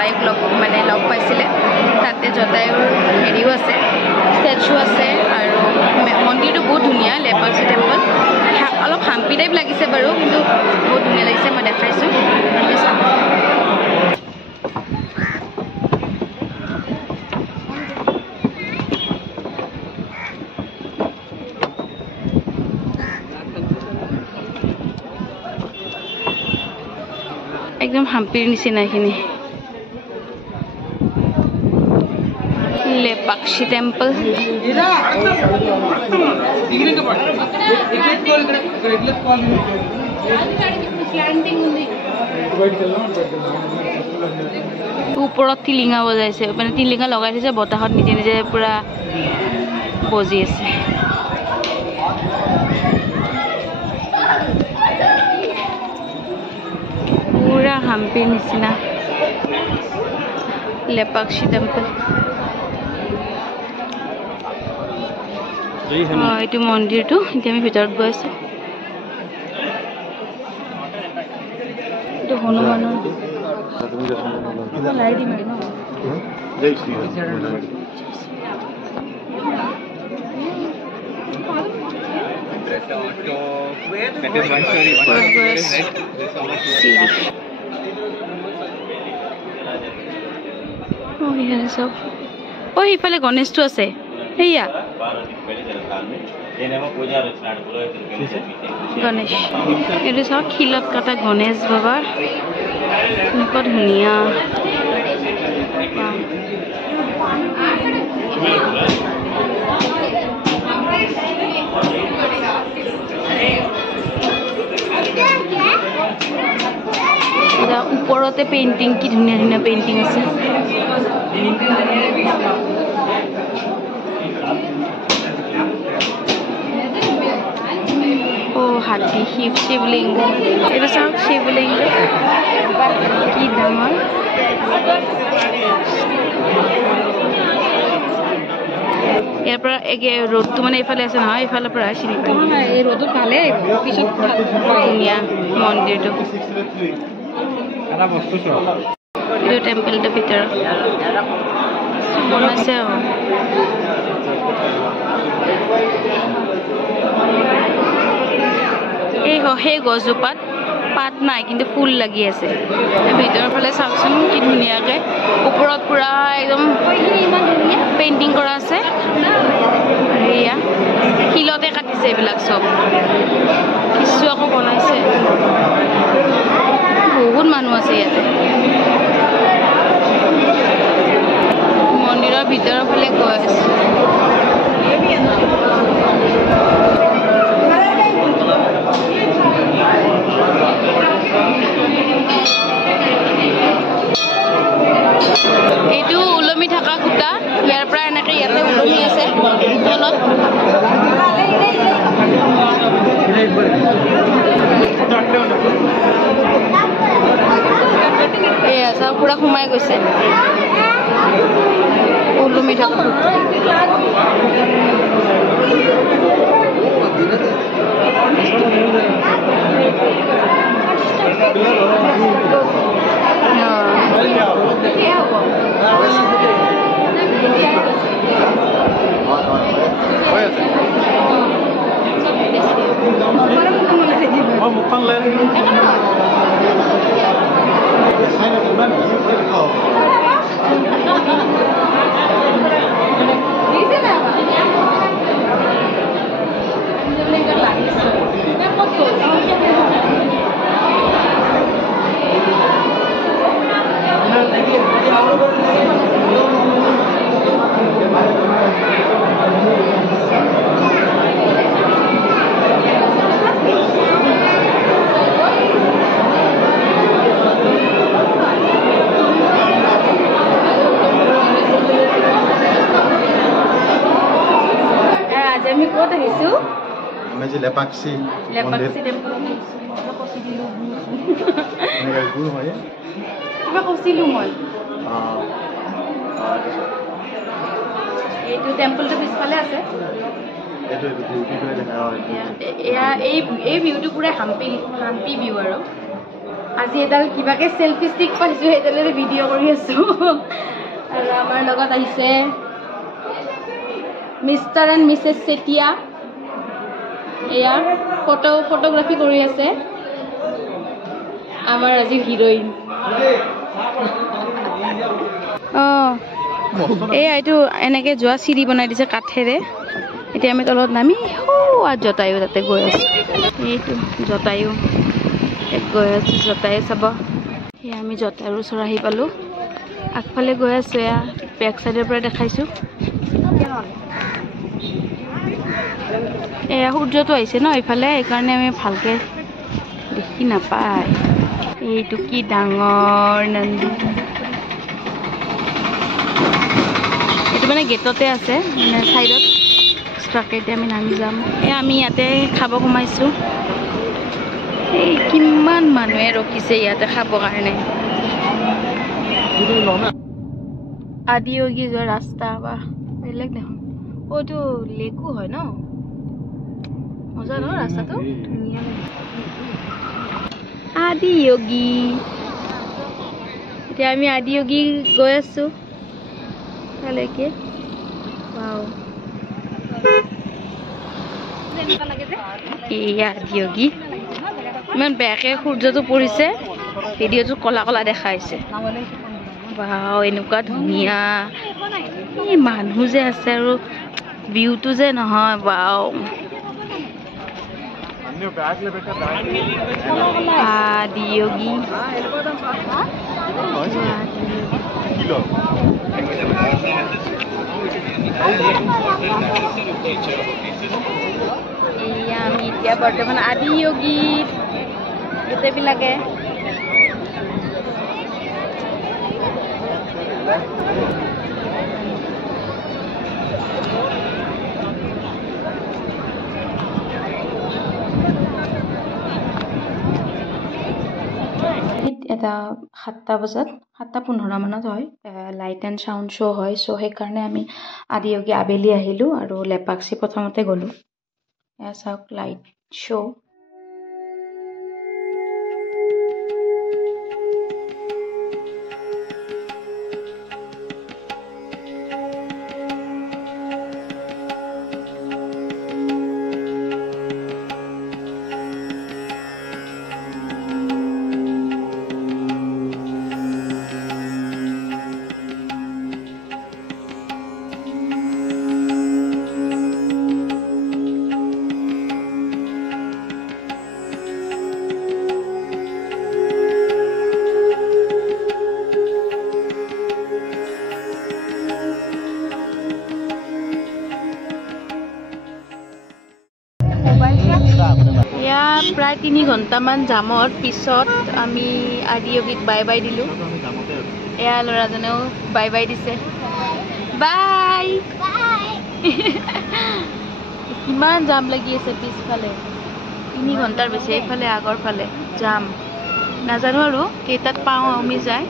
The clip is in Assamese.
বাবাই মানে লগ পাইছিলে তাতে জটায়ুৰ হেৰিও আছে ষ্টেচু আছে আৰু মন্দিৰটো বহুত ধুনীয়া লেপাক্সি টেম্পল অলপ হাম্পি টাইপ লাগিছে বাৰু কিন্তু বহুত ধুনীয়া লাগিছে মই দেখাইছোঁ একদম হাম্পিৰ নিচিনা এইখিনি লেপাক্সি টেম্পল ওপৰত টিলিঙা বজাইছে মানে টিলিঙা লগাই থৈছে বতাহত নিজে নিজে পুৰা বজি আছে পুৰা হাম্পিৰ নিচিনা লেপাক্সি টেম্পল এইটো মন্দিৰটো এতিয়া আমি ভিতৰত গৈ আছো এইটো হনুমানৰ সিফালে গণেশটো আছে সেয়া গণেশ এইটো চাওক শিলত কটা গণেশ বাবা এনেকুৱা ধুনীয়া ওপৰতে পেইন্টিং কি ধুনীয়া ধুনীয়া পেইন্টিং আছে হাতী শিৱলিংগ এইটো চাওক শিৱলিংগ কি ডাঙৰ ইয়াৰ পৰা ৰ'দটো মানে এইফালে আছে নহয় এইফালৰ পৰা চিনিটো এই ৰ'দত ভালে পিছত ধুনীয়া মন্দিৰটো এইটো টেম্পলটোৰ ভিতৰত বনাইছে সেই গছজোপাত পাত নাই কিন্তু ফুল লাগি আছে ভিতৰৰ ফালে চাওকচোন কি ধুনীয়াকে ওপৰত পুৰা একদম পেইন্টিং কৰা আছে এয়া শিলতে কাটিছে এইবিলাক চব কিছু আকৌ বনাইছে বহুত মানুহ আছে ইয়াতে মন্দিৰৰ ভিতৰৰ ফালে গৈ আছে এইটো ওলমি থকা খুঁটা ইয়াৰ পৰা এনেকে ইয়াতে ওলমি আছে তলত এয়া চাওক পুৰা সোমাই গৈছে ওলমি থকা Lepaksi temple. Guru hoye. Kiba kosilu moi. Eitu temple to pisphale ase. Eto beauty kore dekha hoy. Ei view to pura hampi view aro. আজি এডাল কিবাকে সেলফি ষ্টিক পাইছো এডালেৰে ভিডিঅ' কৰি আছো আৰু আমাৰ লগত আহিছে মিষ্টাৰ এণ্ড মিছেছ চেতিয়া এয়া ফটোগ্ৰাফি কৰি আছে আমাৰ আজি হিৰোইন এইটো এনেকে যোৱা চিৰি বনাই দিছে কাঠেৰে এতিয়া আমি তলত নামি জতায়ু তাতে গৈ আছো এইটো জতায়ু গৈ আছো জতায়ু চাব সেয়া আমি জতায়ুৰ ওচৰ আহি পালো আগফালে গৈ আছো এয়া বেক চাইডৰ পৰা দেখাইছো এয়া সূৰ্যটো আহিছে ন এইফালে সেইকাৰণে আমি ভালকে দেখি নাপায় এইটো কি ডাঙৰ নন্দী এইটো মানে গেটতে আছে মানে চাইডত এক্সট্ৰাকে এতিয়া আমি নামি যাম আমি ইয়াতে খাব সোমাইছো এই কিমান মানুহে ৰখিছে ইয়াতে খাব কাৰণে আদিয়োগী যোৱা ৰাস্তা বা বেলেগ দেখোন এইটো লেকো হয় ন মজা ন ৰাস্তাটো ধুনীয়া আদিয়োগী এতিয়া আমি আদিয়োগী গৈ আছো তালৈকে ওৱাও এয়া আদিয়োগী ইমান বেয়াকে সূৰ্যটো পৰিছে ভিডিঅ'টো কলা কলা দেখাইছে ওৱাও এনেকুৱা ধুনীয়া এই মানুহ যে আছে আৰু ভিউটো যে নহয় ওৱাও আদিয়োগী এয়া আমি এতিয়া বৰ্তমান আদিয়োগীত গোটেইবিলাকে এটা 7টা বজাত 7:15 মানত হয় লাইট এণ্ড সাউণ্ড শ্ব' হয় চ' সেইকাৰণে আমি আদিয়োগী আবেলি আহিলোঁ আৰু লেপাক্ষী প্ৰথমতে গ'লোঁ এয়া চাওক লাইট শ্ব' এয়া প্ৰায় 3 ঘণ্টামান জামত পিছত আমি আদিয়োগীক বাই বাই দিলোঁ এয়া ল'ৰাজনেও বাই বাই দিছে বাই কিমান জাম লাগি আছে পিছফালে 3 ঘণ্টাৰ বেছি এইফালে আগৰ ফালে জাম নাজানো আৰু কেইটাত পাওঁ আমি যায়